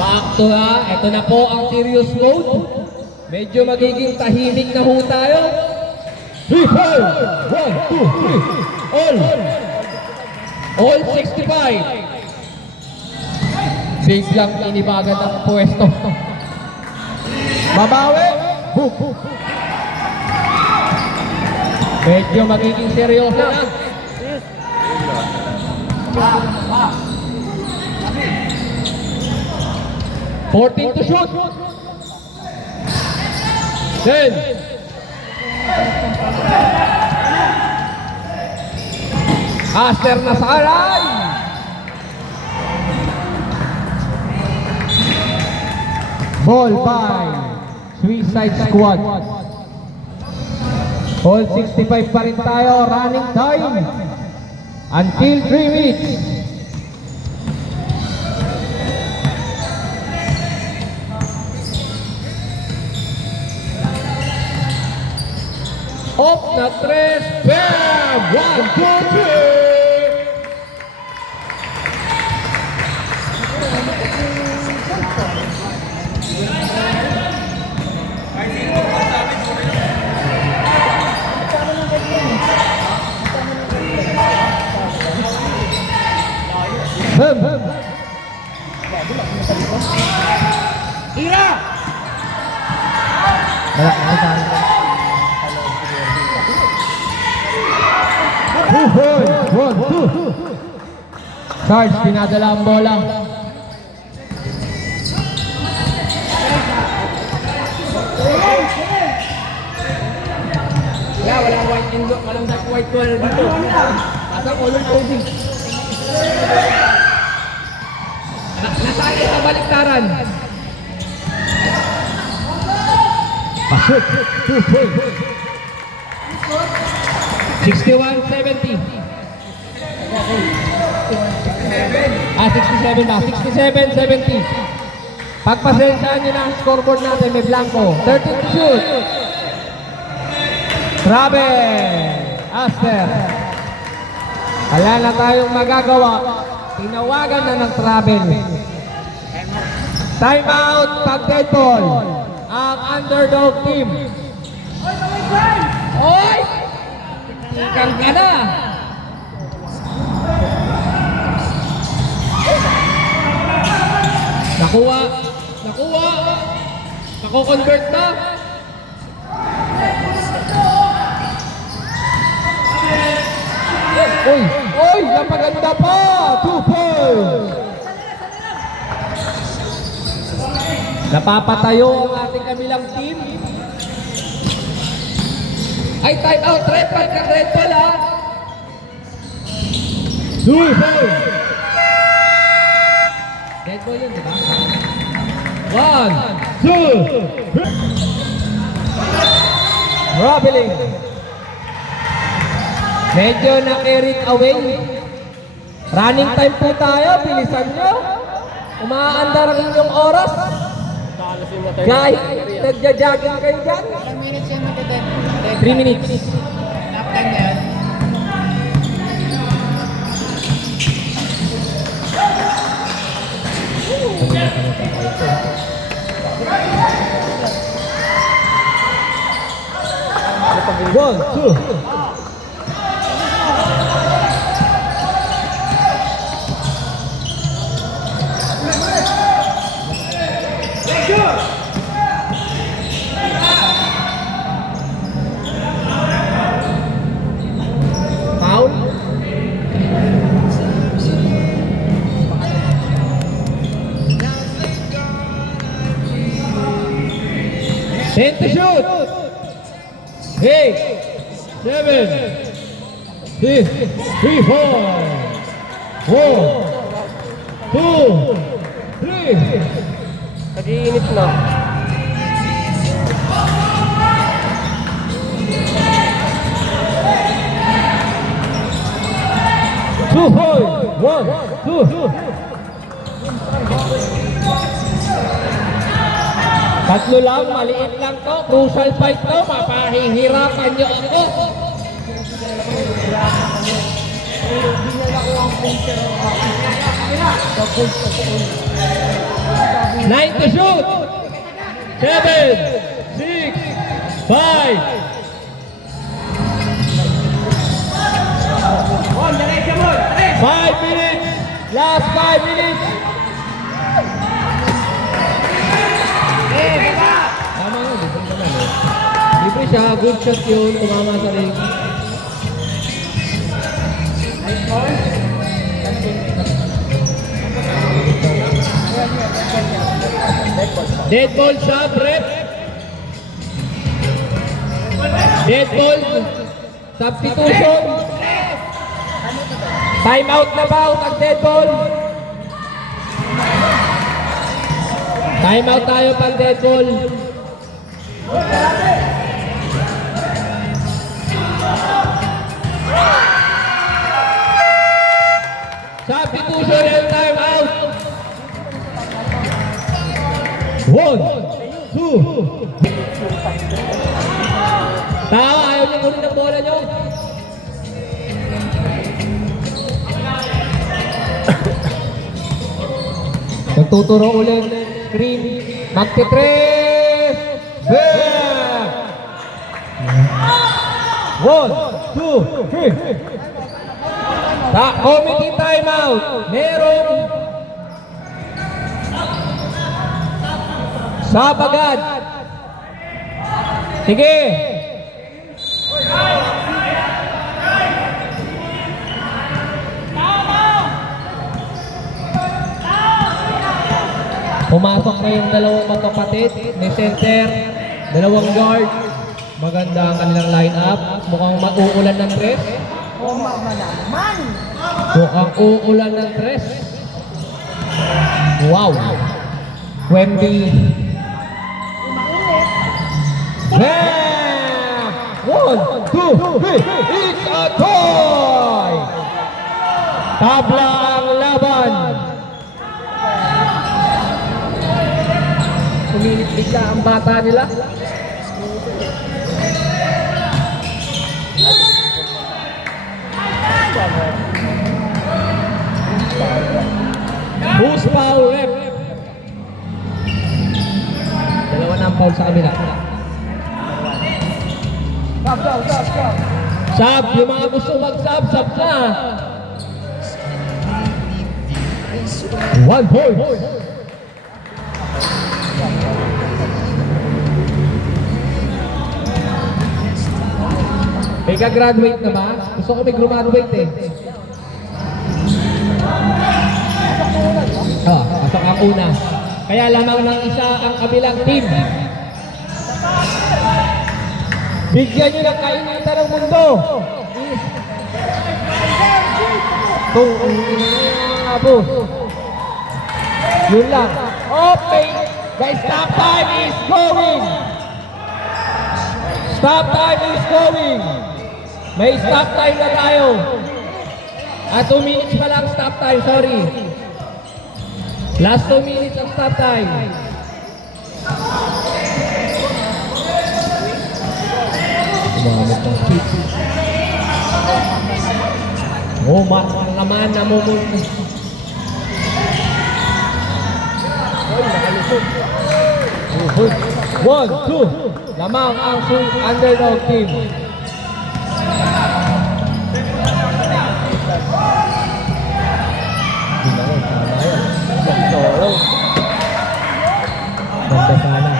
Back to ito na po ang serious mode. Medyo magiging tahimik na ho tayo. 3, 4, 1, 2, 3, all 65. Biglang inibagan ng pwesto. Babawi. Medyo magiging seryoso na. 14 to shoot. 10. Aster na sa aray. Ball by Suicide Squad. All 65 pa rin tayo. Running time until 3 minutes. Off na 3. Bam! 1, 2, 3. Tira! Sarge, pinadala ang bola. Walang white and walang dark white color dito. Asa color coding. Nasali sa baliktaran. Pasok. 61-70. 67 ba? 67-70. Pagpasensyahan nyo na ang scoreboard natin, may blanco. 13 to shoot. Travel. Aster. Wala na tayong magagawa. Tinawagan na ng travel. Time out pag dead ball. Ang underdog team. Oy! Ikang ka na. Nakuha. Nako-convert na. Oy, napaganda pa. 2 points. Napapatayo ang ating kabilang team. Ay, time out. Red ball ha. 2 points. Dead ball yun, diba? 1, 2. Traveling. Medyo na-carried away. Running time po tayo. Bilisan nyo. Umaandar ang inyong oras. Guys, nagja-jogging kayo dyan. 3 minutes. One, two. Foul. 10 to shoot. 8, 7, 6, 3, 4, 2, 3. Nag-iinit na. Two points. 1, 2. Tatlo lang, maliit lang to. Crucial fight to. Mapahihirapan nyo ako. 9 to shoot. 7, 6, 5. Bon, diretso mo. 5 minutes. Last 5 minutes. Tama nga, libre naman eh. Libre siya, good shot yun, tumama sa ring. Dead ball shot, rep. Dead ball, substitution. Time out na ba ang dead ball? Time out tayo pang dead ball. Substitution and time out. 1, 2. Tao, ayaw niyo kunin ang bola niyo. Nagtuturo ulit. Screen. Magtitres. 1, 2, 3. Sa committee timeout, merong Sabagad. Sige. Pumasok na yung dalawang magkapatid, may center, dalawang guard. Maganda ang kanilang line-up. Mukhang mauulan ng tres. Mukhang uulan ng tres. Wow. Wemby. Bam! 1, 2, 3. It's a toy! Tabla ang laban. Umilit bigla ang bata nila. Who's foul rep? Dalawa na ang foul sa kabila. Sab, yung mga gusto mag-sab, sab na. 1 point. May ka-graduate na ba? Gusto ko may graduate eh. Pasok ang una. Kaya lamang ng isa ang kabilang team. Bigyan nyo ng kainitan ng mundo. Kung abo. Yun lang. Okay. Guys, stop time is going. Stop time is going. May stop time na tayo. At 2 minutes pa lang stop time, sorry. Last 2 minutes ang stop time. Gumamit ng kick. Oh, naman namumulti. Oy, nakalusot. 1, 2. Lamang ang underdog team. Ganda sana.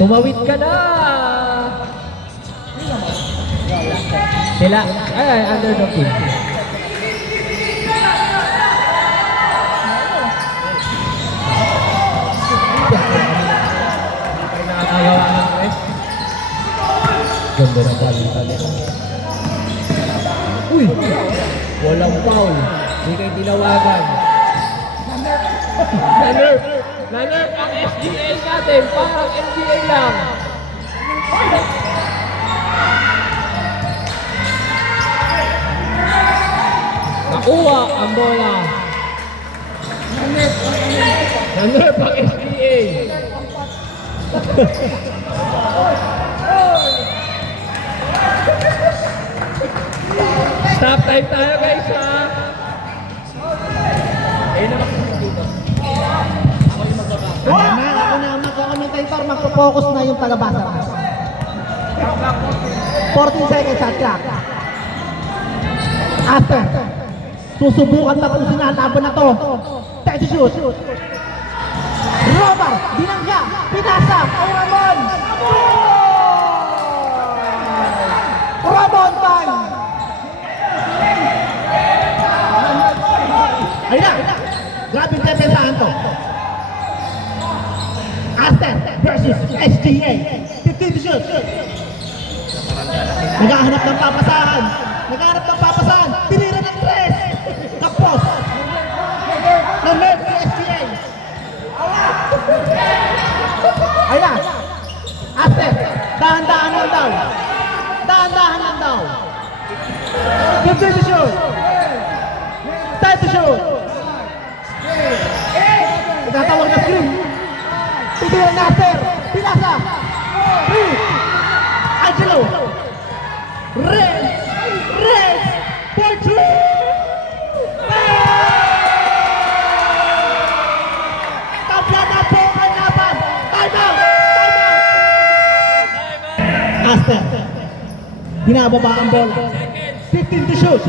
Tumawid ka na! Sila, ay, underdog team. Nakakagawa ng press. Ganda na palitan. Uy! Walang foul. Hindi kayo tinawagan. Na-nerf! Na-nerf ang SGA natin. Parang NBA lang. Nakuha ang bola. Na-nerf ang SGA. Stop time tayo guys ha. Ayan na, ako na ang magko-commentator, magpo-focus na yung taga-basa. 14 seconds at clock. Aster, susubukan na kung sinalaban na to. Try to shoot. Robert, binangga, pinasa, kay Ramon. Ramon time. Ayun na, grabe yung depensahan to. Aster versus SGA. 15 to shoot. Naghahanap ng papasahan. Tinira ng tres. Tapos, na-nerf ni SGA. Ayun na. Aster, dahan-dahan lang daw. 15 to shoot. 10 to shoot. Nagtatawag na screen. Titiran na Aster. Pinasa. 3. Angelo. Red for 3. Tabla na po ang laban. Time out. Aster. Binababa ang ball. 15 to shoot.